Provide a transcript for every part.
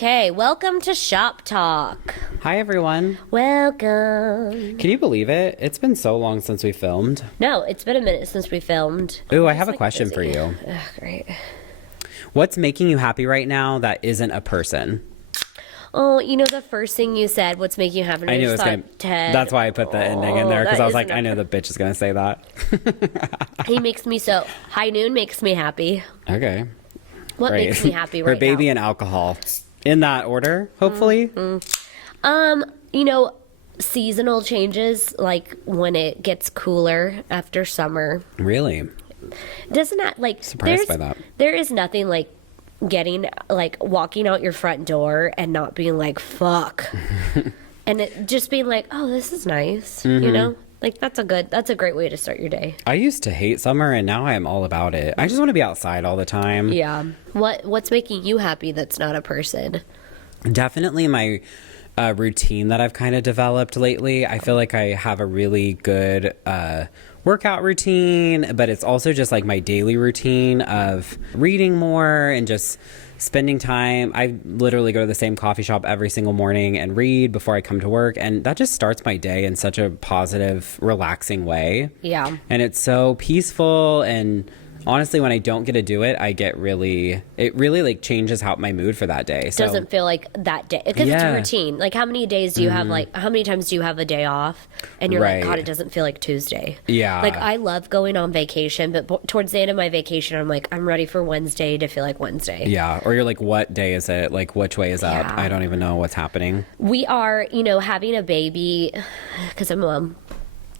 Okay, welcome to Shop Talk. Hi, everyone. Welcome. Can you believe it? It's been so long since we filmed. No, it's been a minute since we filmed. Ooh, I have a question for you. Ugh, great. What's making you happy right now that isn't a person? Oh, you know the first thing you said, what's making you happy? I knew it was going to... Ted. That's why I put the ending in there, because I was like, I know the bitch is going to say that. He makes me so... High Noon makes me happy. Okay. What Great. makes me happy right now? Her baby and alcohol. In that order, hopefully? You know, seasonal changes, like when it gets cooler after summer. Really? Doesn't that, like... Surprised by that. There is nothing like walking out your front door and not being like, fuck. And it just being like, oh, this is nice. Mm-hmm. You know? Like, that's a great way to start your day. I used to hate summer, and now I am all about it. I just want to be outside all the time. Yeah. What's making you happy that's not a person? Definitely my routine that I've kind of developed lately. I feel like I have a really good workout routine, but it's also just like my daily routine of reading more and just spending time. I literally go to the same coffee shop every single morning and read before I come to work, and that just starts my day in such a positive, relaxing way. Yeah. And it's so peaceful, and honestly, when I don't get to do it, it really like changes my mood for that day. So Doesn't feel like that day because it's routine. Like, how many days do you have? Like, how many times do you have a day off and you're like, God, it doesn't feel like Tuesday. Yeah. Like, I love going on vacation, but towards the end of my vacation, I'm like, I'm ready for Wednesday to feel like Wednesday. Yeah. Or you're like, what day is it? Like, which way is up? Yeah. I don't even know what's happening. We are, having a baby because I'm a mom.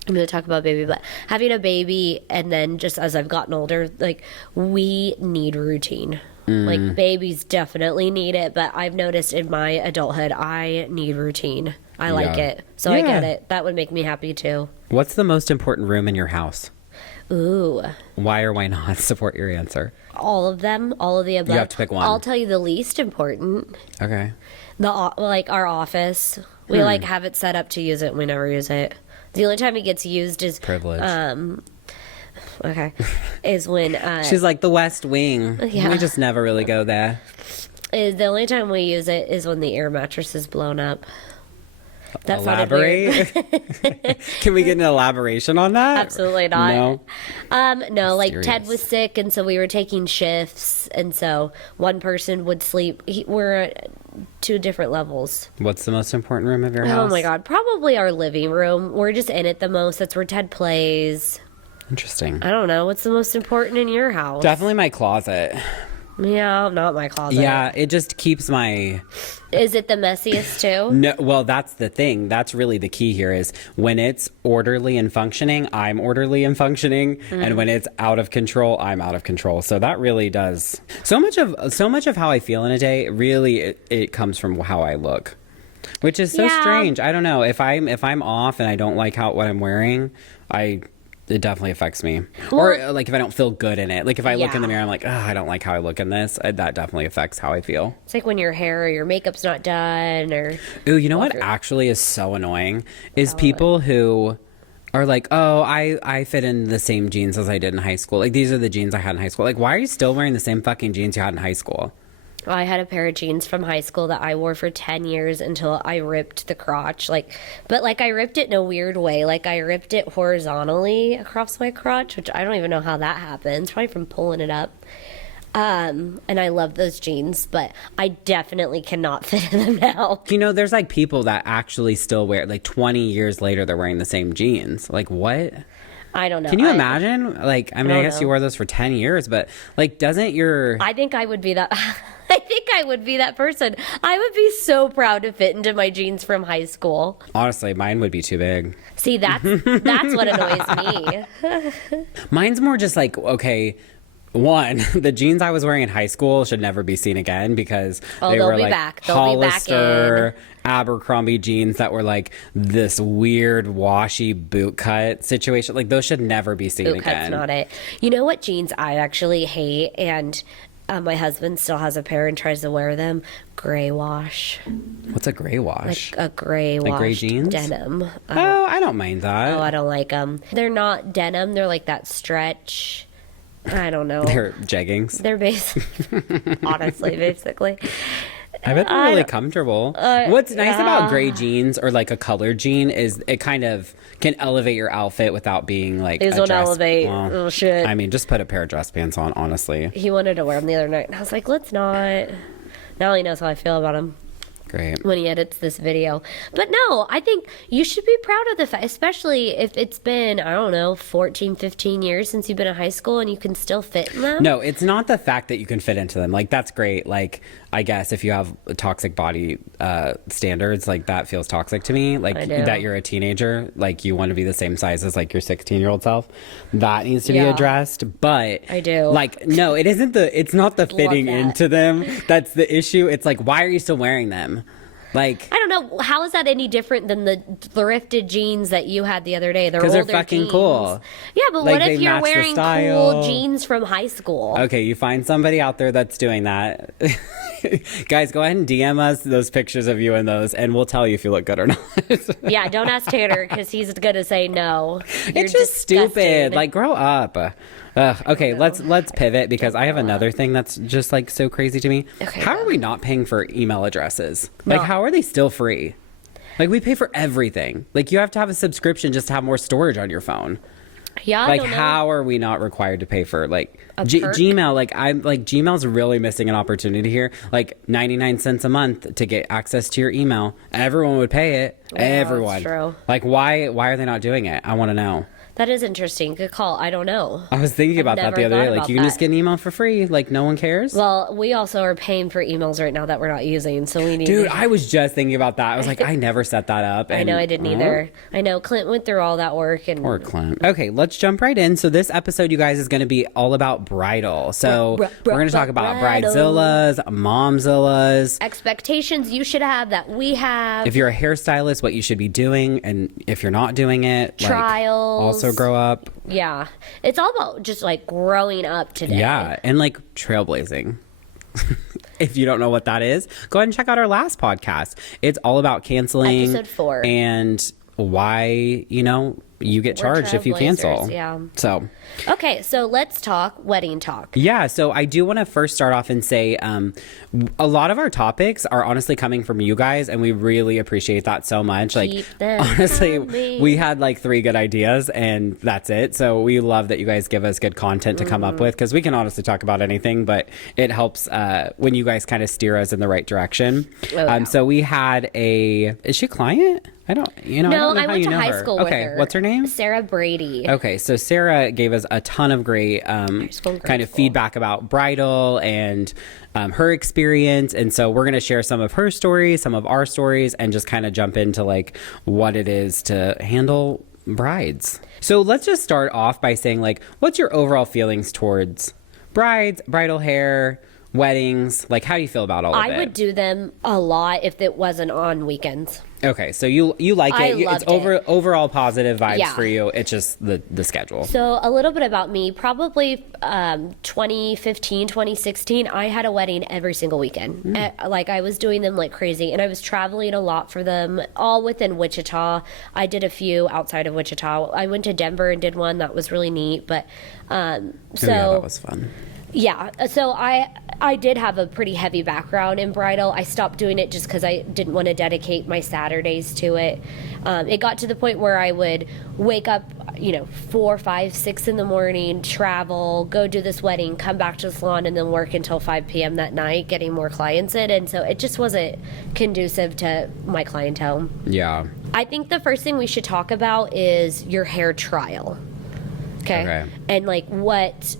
I'm going to talk about baby, but having a baby, and then just as I've gotten older, like, we need routine. Like, babies definitely need it, but I've noticed in my adulthood, I need routine. I like it. So I get it. That would make me happy too. What's the most important room in your house? Ooh. Why or why not? Support your answer. All of them, all of the above. You have to pick one. I'll tell you the least important. Okay. Our office. We have it set up to use it, and we never use it. The only time it gets used is privilege. Is when she's like the West Wing. Yeah. We just never really go there. The only time we use it is when the air mattress is blown up. That Elaborate. Can we get an elaboration on that? Absolutely not. No. No. Like, Ted was sick, and so we were taking shifts, and so one person would sleep. We're at two different levels. What's the most important room of your house? Oh my God, probably our living room. We're just in it the most. That's where Ted plays. Interesting. I don't know. What's the most important in your house? Definitely my closet. Yeah, not my closet. Yeah, it just keeps my... Is it the messiest too? No, well, that's the thing. That's really the key here is when it's orderly and functioning, I'm orderly and functioning. And when it's out of control, I'm out of control. So that really does... So much of how I feel in a day, really, it comes from how I look. Which is so strange. I don't know. If I'm off and I don't like what I'm wearing, it definitely affects me. Well, or like if I don't feel good in it. Like if I look in the mirror, I'm like, oh, I don't like how I look in this. That definitely affects how I feel. It's like when your hair or your makeup's not done or... Ooh, you know what actually is so annoying? Is people who are like, oh, I fit in the same jeans as I did in high school. Like, these are the jeans I had in high school. Like, why are you still wearing the same fucking jeans you had in high school? Well, I had a pair of jeans from high school that I wore for 10 years until I ripped the crotch. But I ripped it in a weird way. Like, I ripped it horizontally across my crotch, which I don't even know how that happens. Probably from pulling it up. And I love those jeans, but I definitely cannot fit in them now. There's like people that actually still wear, like 20 years later, they're wearing the same jeans. Like, what? I don't know. Can you imagine? Like, I guess you wore those for 10 years, but like, doesn't your... I think I would be that... I think I would be that person. I would be so proud to fit into my jeans from high school. Honestly, mine would be too big. See, that's what annoys me. Mine's more just like, okay, one, the jeans I was wearing in high school should never be seen again because they were like Hollister, Abercrombie jeans that were like this weird washy boot cut situation. Like, those should never be seen again. Boot cut's not it. You know what jeans I actually hate, and my husband still has a pair and tries to wear them? Gray wash. What's a gray wash? Like a gray wash. Like gray jeans? Denim. Oh, I don't mind that. Oh, I don't like them. They're not denim. They're like that stretch. I don't know. They're jeggings. They're basically, honestly, basically. I bet they're really comfortable. What's nice about gray jeans or like a colored jean is it kind of can elevate your outfit without being like These won't elevate. Oh, shit. I mean, just put a pair of dress pants on, honestly. He wanted to wear them the other night, and I was like, let's not. Now he knows how I feel about him. Great. When he edits this video. But no, I think you should be proud of the fact, especially if it's been, I don't know, 14, 15 years since you've been in high school and you can still fit in them. No, it's not the fact that you can fit into them. Like, that's great. Like, I guess if you have toxic body standards, like, that feels toxic to me. Like, that you're a teenager, like, you want to be the same size as, like, your 16-year-old self. That needs to be addressed. But I do. Like, no, it's not the fitting into them that's the issue. It's like, why are you still wearing them? Like, I don't know, how is that any different than the thrifted jeans that you had the other day? They're older they're fucking jeans. Cool. Yeah, but like, what if you're wearing cool jeans from high school? Okay, you find somebody out there that's doing that. Guys, go ahead and DM us those pictures of you in those, and we'll tell you if you look good or not. Yeah, don't ask Tanner because he's gonna say no. It's just stupid. Like, grow up. Okay, let's pivot because I have another thing that's just like so crazy to me. Okay, how are we not paying for email addresses? Like, how are they still free? Like, we pay for everything. Like, you have to have a subscription just to have more storage on your phone. Yeah, like, how are we not required to pay for like Gmail? Like, I'm like, Gmail's really missing an opportunity here. Like, 99 cents a month to get access to your email. Everyone would pay it. Yeah, everyone. That's true. Like, why are they not doing it? I want to know. That is interesting. Good call. I don't know. I was thinking about that the other day. Like, you can just get an email for free. Like, no one cares. Well, we also are paying for emails right now that we're not using, so we need. Dude, I was just thinking about that. I was like, I never set that up. I know, I didn't either. I know Clint went through all that work and. Poor Clint. Okay, let's jump right in. So this episode, you guys, is going to be all about bridal. So we're going to talk about bridezillas, momzillas, expectations you should have that we have. If you're a hairstylist, what you should be doing, and if you're not doing it, trials. Like, also grow up. Yeah, it's all about just like growing up today. Yeah, and like trailblazing. If you don't know what that is, go ahead and check out our last podcast. It's all about canceling. Episode 4. And why, you get charged if you cancel. Yeah. So. Okay, so let's talk wedding talk. Yeah, so I do want to first start off and say a lot of our topics are honestly coming from you guys, and we really appreciate that so much. Like, honestly, we had like 3 good ideas, and that's it. So we love that you guys give us good content to come up with, because we can honestly talk about anything, but it helps when you guys kind of steer us in the right direction. Oh, yeah. So we had is she a client? I don't know went to high school with her. Okay, what's her name? Sarah Brady. Okay, so Sarah gave us a ton of great kind of feedback about bridal and her experience. And so we're going to share some of her stories, some of our stories, and just kind of jump into like what it is to handle brides. So let's just start off by saying, like, what's your overall feelings towards brides, bridal hair, weddings? Like, how do you feel about all of it? I would do them a lot if it wasn't on weekends. Okay, so you like it. It's overall positive vibes for you. It's just the schedule. So a little bit about me. Probably 2015, 2016, I had a wedding every single weekend. Like, I was doing them like crazy, and I was traveling a lot for them, all within Wichita. I did a few outside of Wichita. I went to Denver and did one. That was really neat. But yeah, that was fun. Yeah, so I did have a pretty heavy background in bridal. I stopped doing it just because I didn't want to dedicate my Saturdays to it. It got to the point where I would wake up, 4, 5, 6 in the morning, travel, go do this wedding, come back to the salon, and then work until 5 p.m. that night, getting more clients in. And so it just wasn't conducive to my clientele. Yeah. I think the first thing we should talk about is your hair trial. Okay. And like what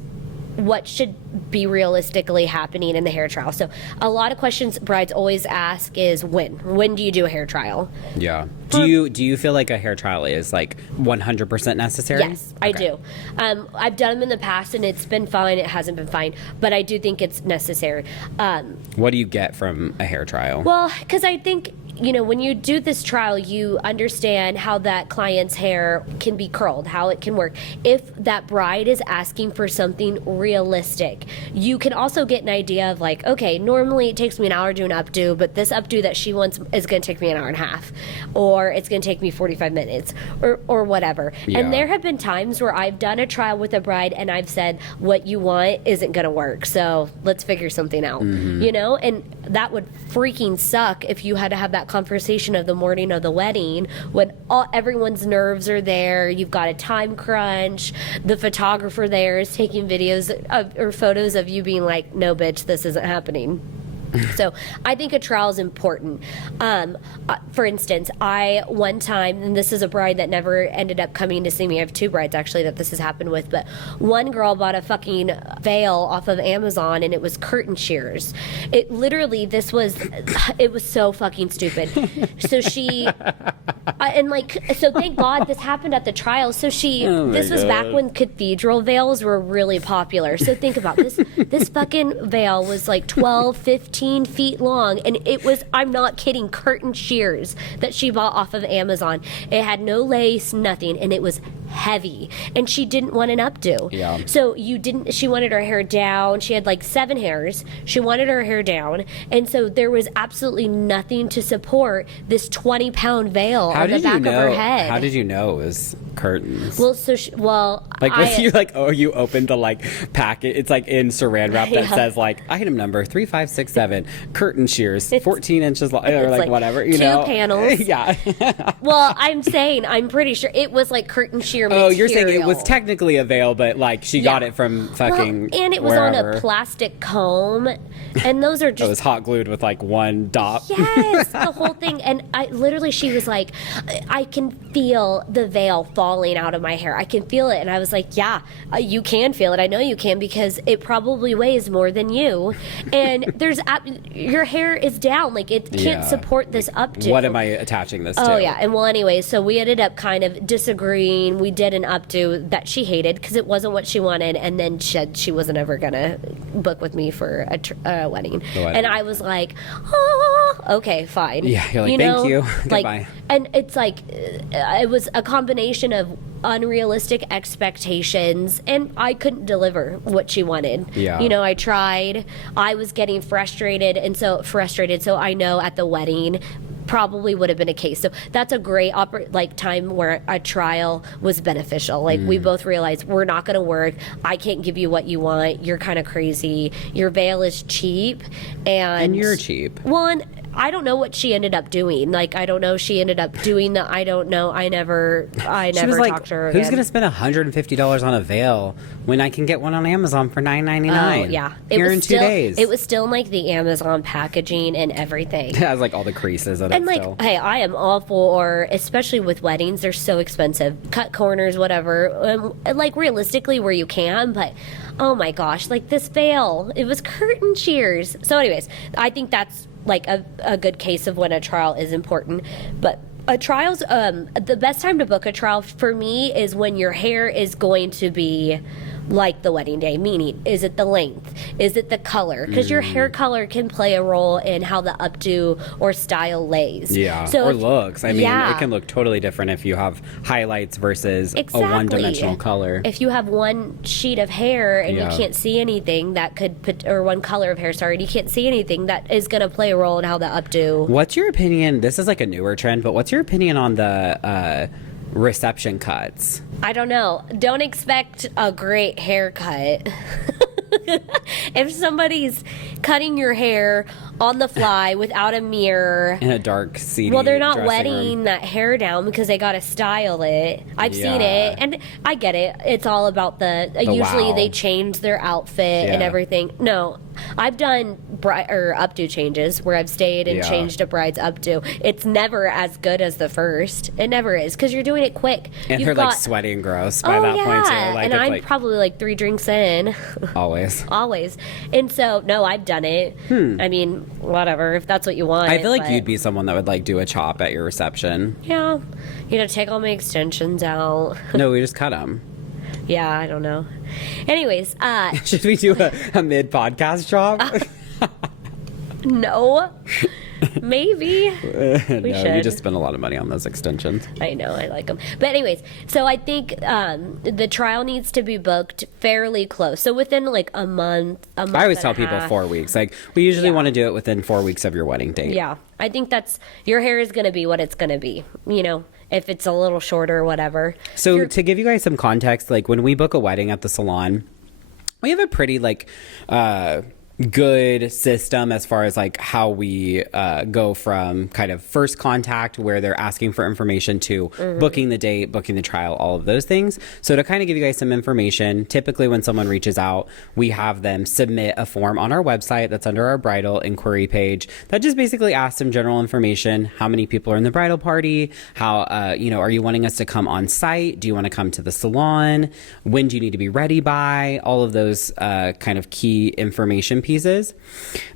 should be realistically happening in the hair trial. So a lot of questions brides always ask is when do you do a hair trial? Yeah. Do you feel like a hair trial is like 100% necessary? Yes, I do. I've done them in the past and it's been fine. It hasn't been fine, but I do think it's necessary. What do you get from a hair trial? Well, because I think you know, when you do this trial, you understand how that client's hair can be curled, how it can work. If that bride is asking for something realistic, you can also get an idea of like, okay, normally it takes me an hour to do an updo, but this updo that she wants is going to take me an hour and a half, or it's going to take me 45 minutes, or whatever. Yeah. And there have been times where I've done a trial with a bride and I've said, what you want isn't going to work, so let's figure something out, you know? And that would freaking suck if you had to have that conversation of the morning of the wedding when everyone's nerves are there, you've got a time crunch, the photographer there is taking videos or photos of you being like, no bitch, this isn't happening. So I think a trial is important. For instance, I one time, and this is a bride that never ended up coming to see me. I have 2 brides actually that this has happened with, but one girl bought a fucking veil off of Amazon and it was curtain shears. It literally, it was so fucking stupid. So so thank God this happened at the trial. So this was back when cathedral veils were really popular. So think about this. This fucking veil was like 12, 15 feet long, and it was, I'm not kidding, curtain shears that she bought off of Amazon. It had no lace, nothing, and it was heavy, and she didn't want an updo. Yeah. So she wanted her hair down. She had like 7 hairs. She wanted her hair down, and so there was absolutely nothing to support this 20-pound veil on the back of her head. How did you know it was curtains? Well, you opened the like packet, it's like in saran wrap that says like item number 3567 curtain shears 14 inches long, or like whatever, you 2 know, panels. Yeah. Well, I'm pretty sure it was like curtain shear material. Oh, you're saying it was technically a veil, but like she got it from fucking and it was wherever. on a plastic comb, and those are just, it was hot glued with like one dot. Yes, the whole thing. And she was like, I can feel the veil falling out of my hair. I can feel it. And I was like, yeah, you can feel it. I know you can, because it probably weighs more than you. And your hair is down. Like, it can't support this updo. What am I attaching this to? Oh, yeah. And well, anyway, so we ended up kind of disagreeing. We did an updo that she hated because it wasn't what she wanted. And then she wasn't ever going to book with me for a wedding. And I was like, oh, okay, fine. Yeah, you're like, thank you. Goodbye. And it's like, it was a combination of unrealistic expectations, and I couldn't deliver what she wanted. Yeah. You know, I tried. I was getting frustrated, so I know at the wedding probably would have been a case. So that's a great time where a trial was beneficial. Like, we both realized we're not going to work. I can't give you what you want. You're kind of crazy. Your veil is cheap, and you're cheap. Well, and I don't know what she ended up doing. Like, I don't know. She ended up doing the, I don't know. I never talked to her again. Who's going to spend $150 on a veil when I can get one on Amazon for $9.99? Oh, yeah. Here in 2 days. It was still in, like, the Amazon packaging and everything. It has, like, all the creases in it. And, like, hey, I am all for, especially with weddings, they're so expensive. Cut corners, whatever. And, like, realistically where you can, but oh my gosh, like, this veil, it was curtain shears. So anyways, I think that's like a good case of when a trial is important. But a trial's the best time to book a trial for me is when your hair is going to be like the wedding day, meaning, is it the length? Is it the color? Because your hair color can play a role in how the updo or style lays. Yeah, or looks. I mean, it can look totally different if you have highlights versus a one-dimensional color. If you have one sheet of hair and you can't see anything that could or one color of hair, sorry, and you can't see anything, that is going to play a role in how the updo. What's your opinion? This is like a newer trend, but what's your opinion on the reception cuts? I don't know. Don't expect a great haircut. If somebody's cutting your hair on the fly without a mirror in a dark, seedy, well, they're not wetting room. that hair down because they got to style it. I've seen it, and I get it. It's all about the usually they change their outfit and everything. No, I've done updo changes where I've stayed and changed a bride's updo. It's never as good as the first. It never is, because you're doing it quick. And they're like sweaty and gross by that point too. Like, and I'm probably like 3 drinks in. Always. And so, no, I've done it. I mean, whatever, if that's what you want. I feel like you'd be someone that would like do a chop at your reception. Yeah. You know, take all my extensions out. No, we just cut them. Yeah, I don't know. Anyways, should we do a mid-podcast chop? No. Maybe. We should. You just spend a lot of money on those extensions. I know, I like them. But anyways, so I think the trial needs to be booked fairly close. So within like a month I always and tell a people half. 4 weeks. Like, we usually want to do it within 4 weeks of your wedding date. Yeah, I think your hair is going to be what it's going to be, if it's a little shorter or whatever. So to give you guys some context, like when we book a wedding at the salon, we have a pretty good system as far as like how we go from kind of first contact where they're asking for information to booking the date, booking the trial, all of those things. So to kind of give you guys some information, typically when someone reaches out, we have them submit a form on our website that's under our bridal inquiry page that just basically asks some general information. How many people are in the bridal party? How, are you wanting us to come on site? Do you want to come to the salon? When do you need to be ready by? All of those kind of key information pieces.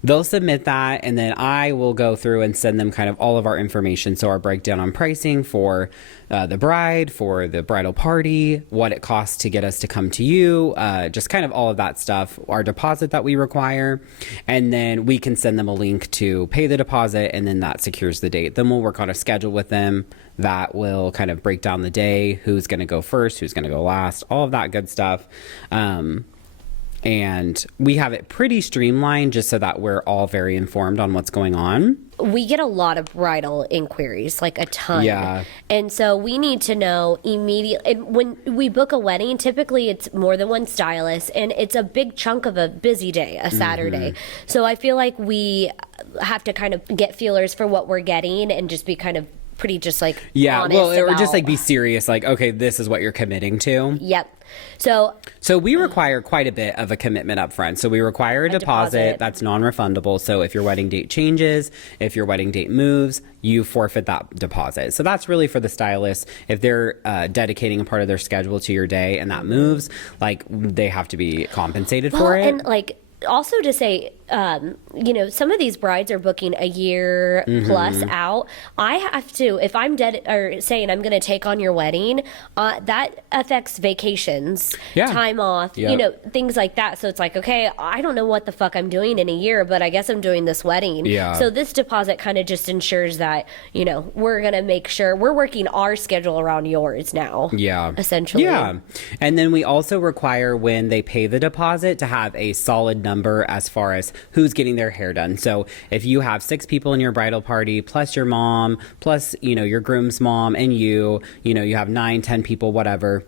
They'll submit that, and then I will go through and send them kind of all of our information. So our breakdown on pricing for the bride, for the bridal party, what it costs to get us to come to you, just kind of all of that stuff, our deposit that we require, and then we can send them a link to pay the deposit, and then that secures the date. Then we'll work on a schedule with them that will kind of break down the day, who's going to go first, who's going to go last, all of that good stuff. And we have it pretty streamlined just so that we're all very informed on what's going on. We get a lot of bridal inquiries, like a ton. Yeah. And so we need to know immediately. When we book a wedding, typically it's more than one stylist, and it's a big chunk of a busy day, a Saturday. So I feel like we have to kind of get feelers for what we're getting and just be kind of pretty just like honest or just about- like be serious, like, okay, this is what you're committing to. Yep. So we require quite a bit of a commitment up front. So we require a deposit that's non-refundable. So if your wedding date changes, if your wedding date moves, you forfeit that deposit. So that's really for the stylist. If they're dedicating a part of their schedule to your day and that moves, like, they have to be compensated for it. And like, also to say, some of these brides are booking a year plus out. I have to, if I'm saying I'm going to take on your wedding, that affects vacations, time off, things like that. So it's like, okay, I don't know what the fuck I'm doing in a year, but I guess I'm doing this wedding. Yeah. So this deposit kind of just ensures that, we're going to make sure we're working our schedule around yours now. Yeah. Essentially. Yeah. And then we also require, when they pay the deposit, to have a solid number as far as who's getting their hair done. So if you have 6 people in your bridal party, plus your mom, plus, your groom's mom and you have 9, 10 people, whatever,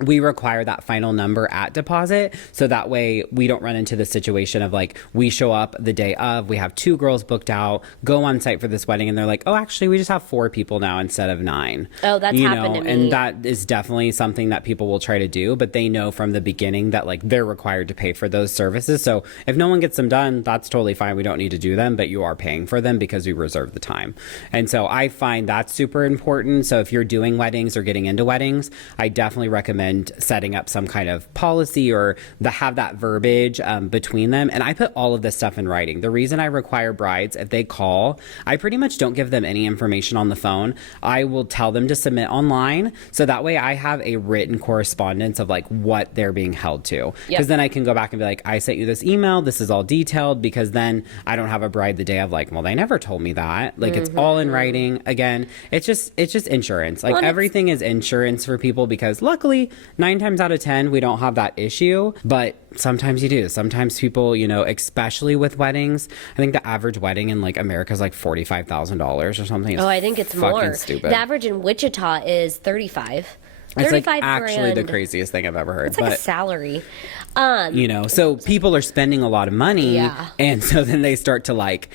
we require that final number at deposit. So that way we don't run into the situation of like, we show up the day of, we have 2 girls booked out, go on site for this wedding, and they're like, oh, actually we just have 4 people now instead of 9. Oh, that's happened to me. And that is definitely something that people will try to do, but they know from the beginning that like they're required to pay for those services. So if no one gets them done, that's totally fine. We don't need to do them, but you are paying for them because we reserve the time. And so I find that's super important. So if you're doing weddings or getting into weddings, I definitely recommend setting up some kind of policy or have that verbiage between them. And I put all of this stuff in writing. The reason I require brides, if they call, I pretty much don't give them any information on the phone. I will tell them to submit online. So that way I have a written correspondence of like what they're being held to. Because then I can go back and be like, I sent you this email. This is all detailed, because then I don't have a bride the day of like, well, they never told me that. Like it's all in writing. Again, it's just insurance. Like everything is insurance for people, because luckily 9 times out of 10, we don't have that issue, but sometimes you do. Sometimes people, especially with weddings, I think the average wedding in like America is like $45,000 or something. I think it's more. Stupid. The average in Wichita is 35. It's like 35 actually grand. the craziest thing I've ever heard. It's like a salary. So people are spending a lot of money, and so then they start to like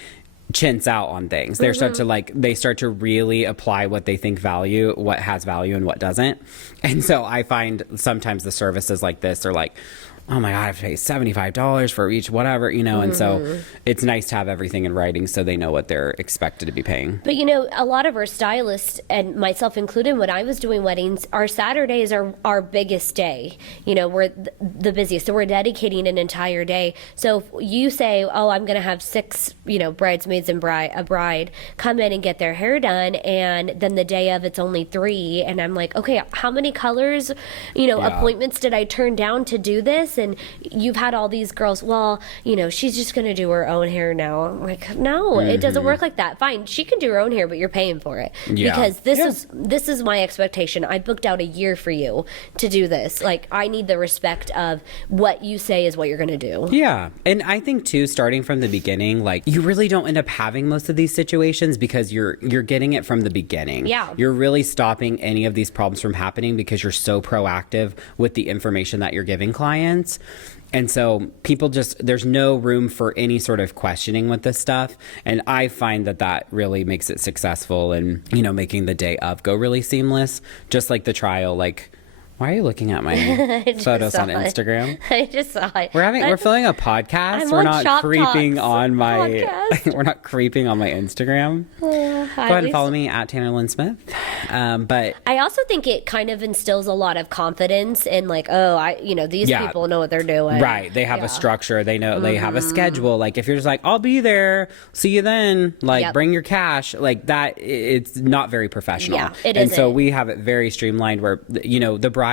chintz out on things. They start to really apply what they think what has value and what doesn't. And so I find sometimes the services like this are like, oh my God, I have to pay $75 for each whatever, and so it's nice to have everything in writing so they know what they're expected to be paying. But a lot of our stylists, and myself included, when I was doing weddings, our Saturdays are our biggest day. We're the busiest, so we're dedicating an entire day. So if you say, oh, I'm going to have 6, bridesmaids and a bride come in and get their hair done, and then the day of it's only 3, and I'm like, okay, how many colors, appointments did I turn down to do this? and you've had all these girls, well, you know, she's just going to do her own hair now. I'm like, no, it doesn't work like that. Fine, she can do her own hair, but you're paying for it. Yeah. Because this is my expectation. I booked out a year for you to do this. Like, I need the respect of what you say is what you're going to do. Yeah. And I think too, starting from the beginning, like, you really don't end up having most of these situations because you're getting it from the beginning. Yeah. You're really stopping any of these problems from happening because you're so proactive with the information that you're giving clients. And so people just, there's no room for any sort of questioning with this stuff. And I find that really makes it successful and, you know, making the day of go really seamless. Just like the trial, like, why are you looking at my photos on Instagram? I just saw it. We're filming a podcast. We're not creeping on my we're not creeping on my Instagram. Go ahead and follow me at Tanner Lynn Smith. But I also think it kind of instills a lot of confidence in, like, oh, these people know what they're doing. Right. They have a structure. They know they have a schedule. Like, if you're just like, I'll be there, see you then, like, bring your cash, like that, it's not very professional. Yeah, it and isn't. so we have it very streamlined where, you know, the brides,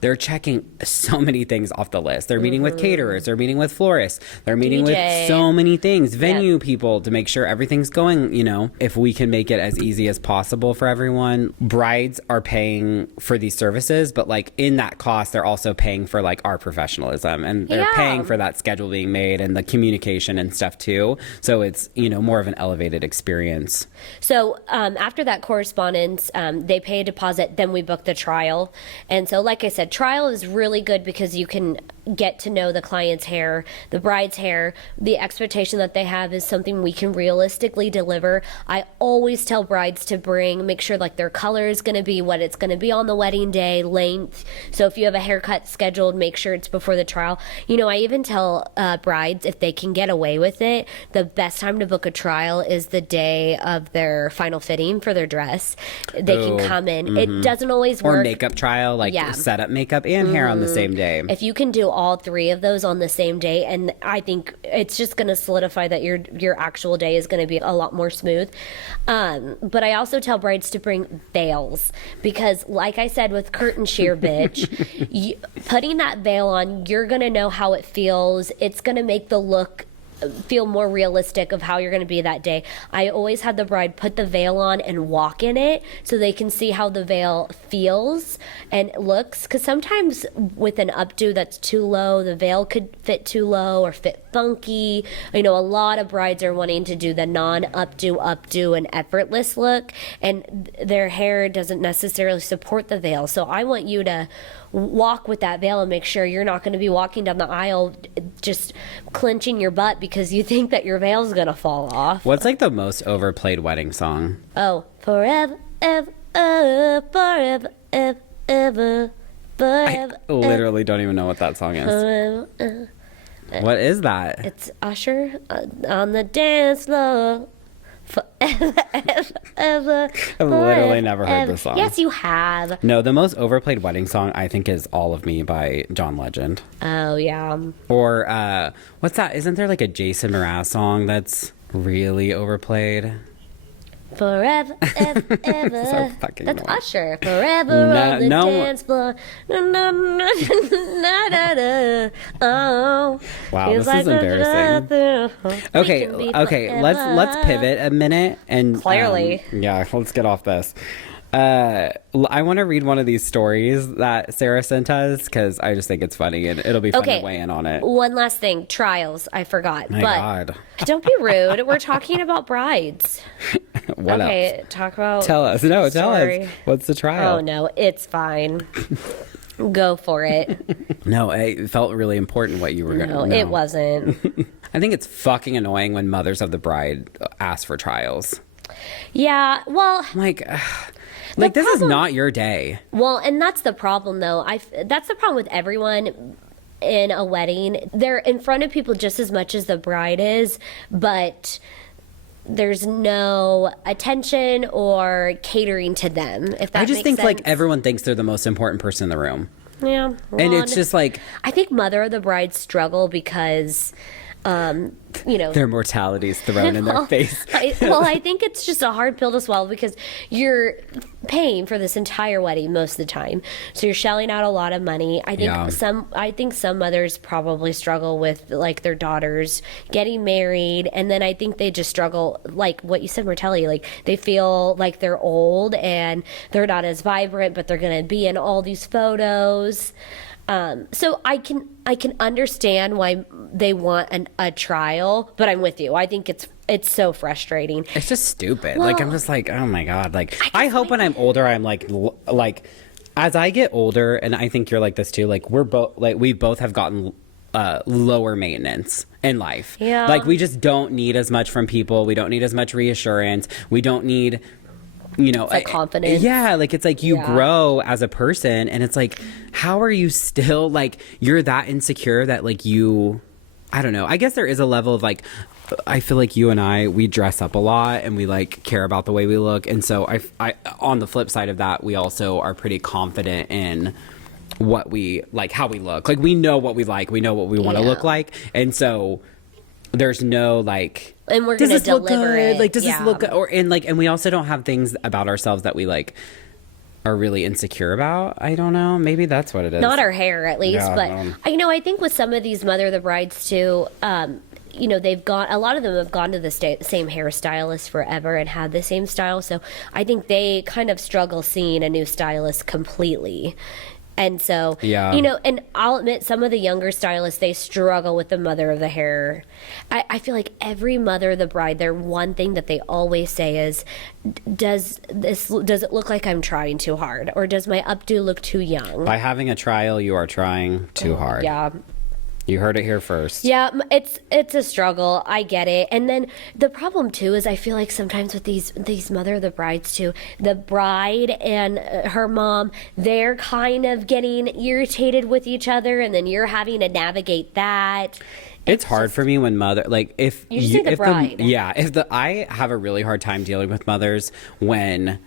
they're checking so many things off the list. They're meeting with caterers, they're meeting with florists, they're meeting with so many things, venue people, to make sure everything's going, you know. If we can make it as easy as possible for everyone. Brides are paying for these services, but like in that cost, they're also paying for like our professionalism, and they're paying for that schedule being made and the communication and stuff too. So it's, you know, more of an elevated experience. So after that correspondence, they pay a deposit, then we book the trial. And so, like I said, trial is really good because you can get to know the client's hair, the bride's hair. The expectation that they have is something we can realistically deliver. I always tell brides to make sure like their color is going to be what it's going to be on the wedding day, length. So if you have a haircut scheduled, make sure it's before the trial. You know, I even tell brides, if they can get away with it, the best time to book a trial is the day of their final fitting for their dress. They can come in. It doesn't always work. Or makeup trial, like set up makeup and hair on the same day. If you can do all three of those on the same day, and I think it's just going to solidify that your actual day is going to be a lot more smooth. But I also tell brides to bring veils because, like I said, with curtain shear, bitch, putting that veil on, you're going to know how it feels. It's going to make the look feel more realistic of how you're going to be that day. I always had the bride put the veil on and walk in it so they can see how the veil feels and looks, because sometimes with an updo that's too low, the veil could fit too low or fit funky. I know a lot of brides are wanting to do the non-updo and effortless look, and their hair doesn't necessarily support the veil. So I want you to walk with that veil and make sure you're not going to be walking down the aisle just clenching your butt because you think that your veil's going to fall off. What's like the most overplayed wedding song? Oh, forever, ever, forever, ever, ever, forever. I literally don't even know what that song is. Forever, what is that? It's Usher on the dance floor. Forever, ever, ever. I've literally never heard this song. Yes, you have. No, the most overplayed wedding song I think is "All of Me" by John Legend. Oh yeah. Or what's that? Isn't there like a Jason Mraz song that's really overplayed? Forever, ever, ever. So fucking That's annoying. Usher. Forever on the dance floor. Na, na, na, na, na, na. Oh. Wow, Feels this is embarrassing. Okay, We can be okay. forever. Let's pivot a minute and Clearly. yeah, let's get off this. I want to read one of these stories that Sarah sent us because I just think it's funny and it'll be fun to weigh in on it. One last thing. Trials. I forgot. My God. Don't be rude. We're talking about brides. What okay, else? talk about. Tell us. No, tell story. us. What's the trial? Oh, no. It's fine. Go for it. No, it felt really important what you were going to. No, it wasn't. I think it's fucking annoying when mothers of the bride ask for trials. Yeah, well. Like this is not your day. Well, and that's the problem, though. That's the problem with everyone in a wedding. They're in front of people just as much as the bride is, but there's no attention or catering to them, if that I just makes think sense. like everyone thinks they're the most important person in the room. Yeah. And it's just like, I think mother of the bride struggle because Their mortality is thrown in their face. I think it's just a hard pill to swallow because you're paying for this entire wedding most of the time, so you're shelling out a lot of money. I think some mothers probably struggle with like their daughters getting married, and then I think they just struggle, like what you said, mortality. Like they feel like they're old and they're not as vibrant, but they're going to be in all these photos. So I can understand why they want a trial, but I'm with you. I think it's so frustrating. It's just stupid. Like I'm just like, oh my God. Like I hope when I'm older, I'm like as I get older, and I think you're like this too. Like we both have gotten lower maintenance in life. Yeah. Like we just don't need as much from people. We don't need as much reassurance. We don't need. It's like confidence. Yeah, like it's like you grow as a person, and it's like, how are you still like you're that insecure that like I don't know. I guess there is a level of like, I feel like you and we dress up a lot and we like care about the way we look, and so I on the flip side of that, we also are pretty confident in what we like, how we look. Like we know what we like, we know what we want to look like, and so there's no like. And we're going to deliver it. Like, does this look good? And we also don't have things about ourselves that we like are really insecure about. I don't know. Maybe that's what it is. Not our hair, at least. Yeah, but I think with some of these Mother of the Brides too, they've gone. A lot of them have gone to the same hairstylist forever and had the same style. So I think they kind of struggle seeing a new stylist completely. And so, and I'll admit, some of the younger stylists, they struggle with the mother of the hair. I feel like every mother of the bride, their one thing that they always say is, does it look like I'm trying too hard? Or does my updo look too young? By having a trial, you are trying too hard. Yeah. You heard it here first. Yeah, it's a struggle. I get it. And then the problem too is I feel like sometimes with these Mother of the Brides too, the bride and her mom, they're kind of getting irritated with each other, and then you're having to navigate that. It's hard for me when if you say the bride. I have a really hard time dealing with mothers when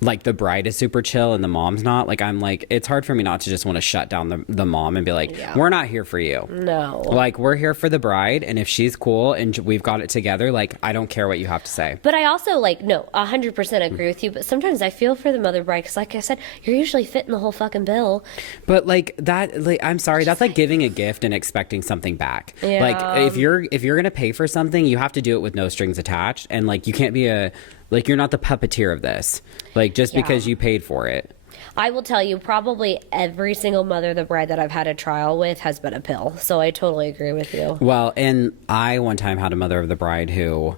like the bride is super chill and the mom's not. Like I'm like, it's hard for me not to just want to shut down the mom and be like, we're not here for you. No. Like we're here for the bride, and if she's cool and we've got it together, like I don't care what you have to say. But I also 100% agree with you, but sometimes I feel for the mother bride because like I said, you're usually fitting the whole fucking bill. But like that, like I'm sorry, that's like giving a gift and expecting something back. Yeah. Like if you're going to pay for something, you have to do it with no strings attached, and like you can't be like you're not the puppeteer of this. Like just because you paid for it. I will tell you, probably every single Mother of the Bride that I've had a trial with has been a pill. So I totally agree with you. Well, and I one time had a Mother of the Bride who,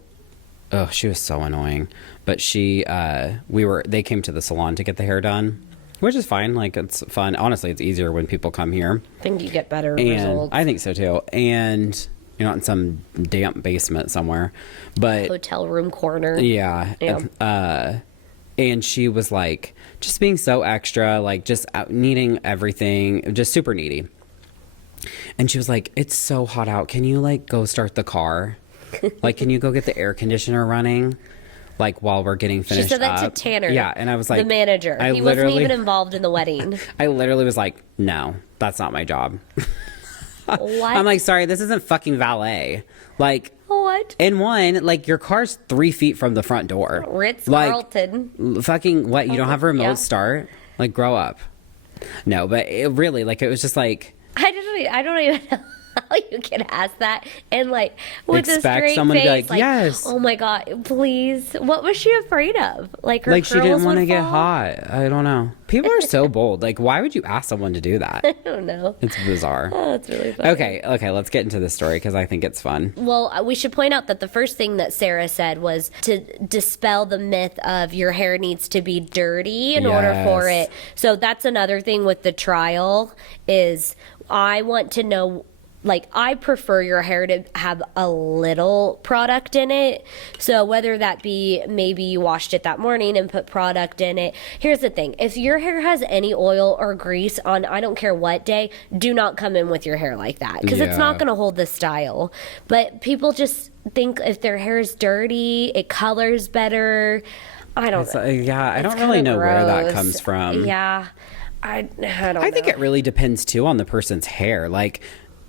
she was so annoying. But they came to the salon to get the hair done, which is fine. Like it's fun. Honestly, it's easier when people come here. I think you get better results. I think so too. And you're not in some damp basement somewhere, but hotel room corner. Yeah. And she was like just being so extra, like just needing everything, just super needy. And she was like, "It's so hot out. Can you like go start the car? Like, can you go get the air conditioner running? Like while we're getting finished." She said that up? to Tanner. Yeah, and I was like, the manager. He wasn't even involved in the wedding. I literally was like, "No, that's not my job." What? I'm like, sorry, this isn't fucking valet. Like, what? And one, like, your car's 3 feet from the front door. Ritz-Carlton. Fucking what? You don't have a remote start? Like, grow up. No, but it really, like, it was just like. I don't even know how you can ask that and like with a straight someone face, to be like, yes. Oh my God, please. What was she afraid of? Like her she didn't want to get fall? hot. I don't know. People are so bold. Like, why would you ask someone to do that? I don't know. It's bizarre. Oh, it's really funny. Okay, let's get into this story because I think it's fun. Well, we should point out that the first thing that Sarah said was to dispel the myth of your hair needs to be dirty in order for it. So that's another thing with the trial is I want to know, like, I prefer your hair to have a little product in it. So whether that be maybe you washed it that morning and put product in it. Here's the thing. If your hair has any oil or grease on, I don't care what day, do not come in with your hair like that because it's not going to hold the style. But people just think if their hair is dirty, it colors better. I don't know. I don't really know where that comes from. Yeah. I don't know. I think it really depends too on the person's hair. Like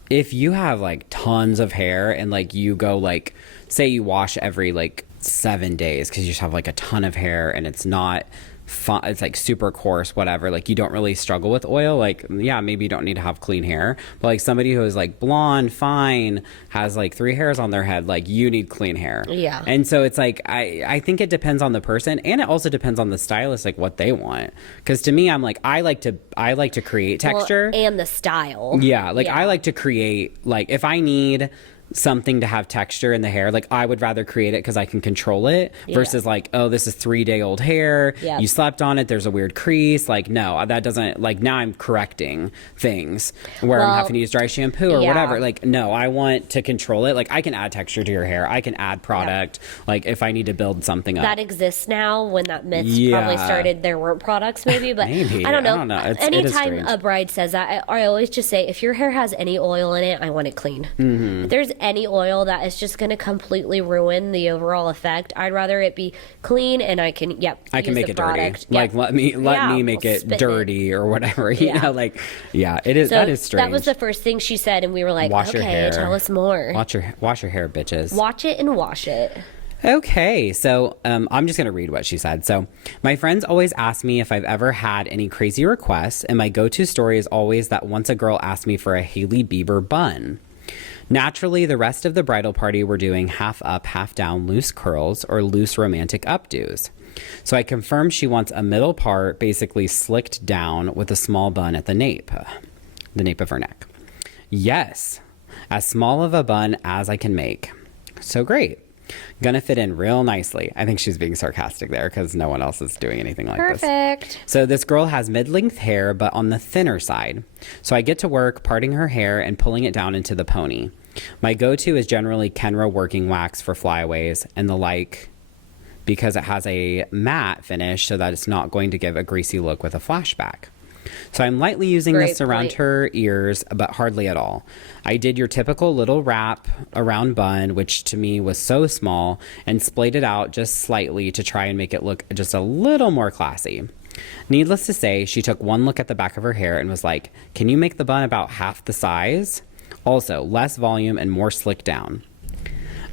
if you have like tons of hair and like you go like, say you wash every like 7 days because you just have like a ton of hair and it's not fun, it's like super coarse, whatever, like you don't really struggle with oil, like yeah, maybe you don't need to have clean hair, but like somebody who is like blonde, fine, has like 3 hairs on their head, like you need clean hair. Yeah. And so it's like I think it depends on the person, and it also depends on the stylist, like what they want, because to me, I'm like I like to create texture, and the style. yeah, like I like to create, like if I need something to have texture in the hair, like I would rather create it because I can control it versus like, oh, this is 3-day-old hair, you slept on it, there's a weird crease, like no, that doesn't, like now I'm correcting things where I'm having to use dry shampoo or whatever, like no, I want to control it. Like I can add texture to your hair, I can add product, like if I need to build something up. That exists now. When that myth probably started, there weren't products maybe, but maybe. I don't know. Anytime a bride says that, I always just say, if your hair has any oil in it, I want it clean. If there's any oil that is just going to completely ruin the overall effect, I'd rather it be clean and I can make it dirty. Like let me make it dirty or whatever, you know, like it is. So that is strange. That was the first thing she said, and we were like, wash your hair. Tell us more. Wash your hair, bitches. Watch it and wash it. Okay, so I'm just going to read what she said. So, my friends always ask me if I've ever had any crazy requests, and my go-to story is always that once a girl asked me for a Hailey Bieber bun. Naturally, the rest of the bridal party were doing half up, half down loose curls or loose romantic updos. So I confirmed she wants a middle part basically slicked down with a small bun at the nape of her neck. Yes, as small of a bun as I can make. So great. Gonna fit in real nicely. I think she's being sarcastic there because no one else is doing anything like this. Perfect. So this girl has mid-length hair, but on the thinner side. So I get to work parting her hair and pulling it down into the pony. My go-to is generally Kenra working wax for flyaways and the like, because it has a matte finish so that it's not going to give a greasy look with a flashback. So I'm lightly using this around her ears, but hardly at all. I did your typical little wrap around bun, which to me was so small, and splayed it out just slightly to try and make it look just a little more classy. Needless to say, she took one look at the back of her hair and was like, "Can you make the bun about half the size? Also, less volume and more slick down."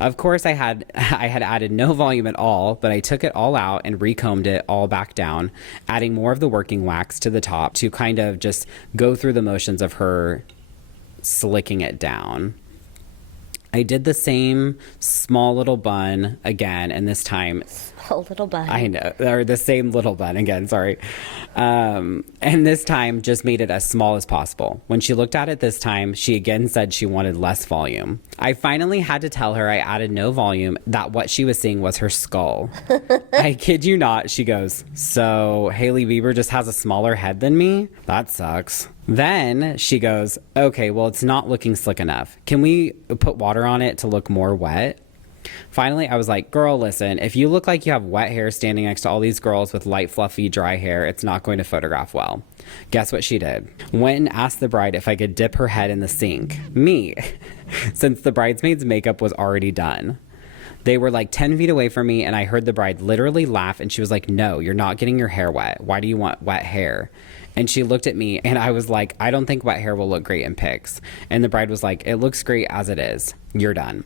Of course, I had added no volume at all, but I took it all out and recombed it all back down, adding more of the working wax to the top to kind of just go through the motions of her slicking it down. I did the same small little bun again, and this time... Small little bun. I know. Or the same little bun again, sorry. And this time just made it as small as possible. When she looked at it this time, she again said she wanted less volume. I finally had to tell her I added no volume, that what she was seeing was her skull. I kid you not, she goes, "So Hailey Bieber just has a smaller head than me? That sucks." Then she goes, "Okay, well, it's not looking slick enough. Can we put water on it to look more wet?" Finally, I was like, "Girl, listen, if you look like you have wet hair standing next to all these girls with light, fluffy, dry hair, it's not going to photograph well." Guess what she did? Went and asked the bride if I could dip her head in the sink. Me. Since the bridesmaid's makeup was already done. They were like 10 feet away from me, and I heard the bride literally laugh, and she was like, "No, you're not getting your hair wet. Why do you want wet hair?" And she looked at me, and I was like, "I don't think wet hair will look great in pics." And the bride was like, "It looks great as it is. You're done.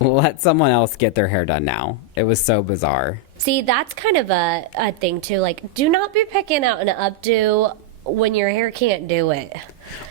Let someone else get their hair done now." It was so bizarre. See, that's kind of a thing too. Like, do not be picking out an updo when your hair can't do it.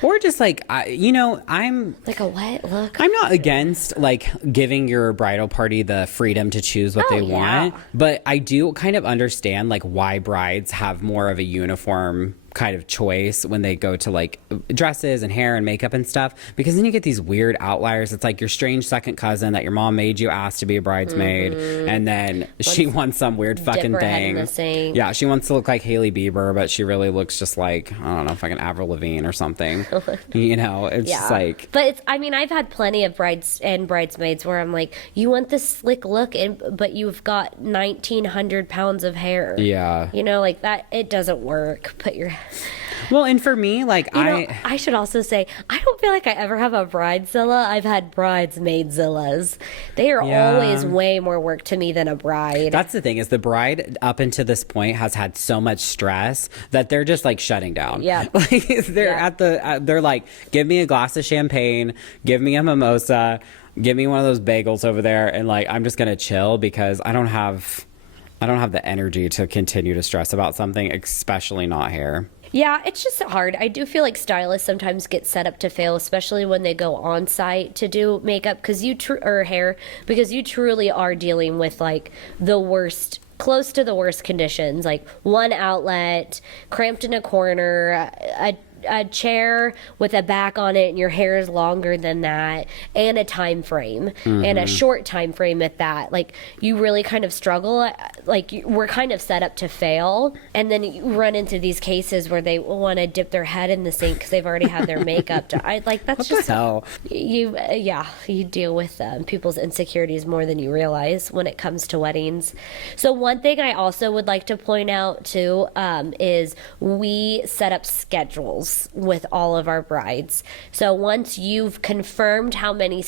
Or just like, I'm like a wet look. I'm not against like giving your bridal party the freedom to choose what they want, but I do kind of understand like why brides have more of a uniform kind of choice when they go to like dresses and hair and makeup and stuff, because then you get these weird outliers. It's like your strange second cousin that your mom made you ask to be a bridesmaid, and then she wants some weird fucking thing. Yeah, she wants to look like Hailey Bieber, but she really looks just like, I don't know, fucking Avril Lavigne or something. It's just like. But it's, I mean, I've had plenty of brides and bridesmaids where I'm like, you want this slick look, but you've got 1,900 pounds of hair. Yeah. Like that, it doesn't work. Well, and for me, like, I should also say, I don't feel like I ever have a bridezilla. I've had bridesmaidzillas. They are always way more work to me than a bride. That's the thing, is the bride up until this point has had so much stress that they're just like shutting down. Yeah. Like they're like, give me a glass of champagne, give me a mimosa, give me one of those bagels over there, and like I'm just gonna chill because I don't have the energy to continue to stress about something, especially not hair. Yeah, it's just hard. I do feel like stylists sometimes get set up to fail, especially when they go on site to do makeup or hair, because you truly are dealing with like the worst, close to the worst conditions, like one outlet, cramped in a corner, a chair with a back on it, and your hair is longer than that, and a time frame, and a short time frame at that. Like, you really kind of struggle. Like, we're kind of set up to fail, and then you run into these cases where they want to dip their head in the sink because they've already had their makeup done. That's What just the hell? you deal with people's insecurities more than you realize when it comes to weddings. So one thing I also would like to point out too is we set up schedules with all of our brides. So once you've confirmed how many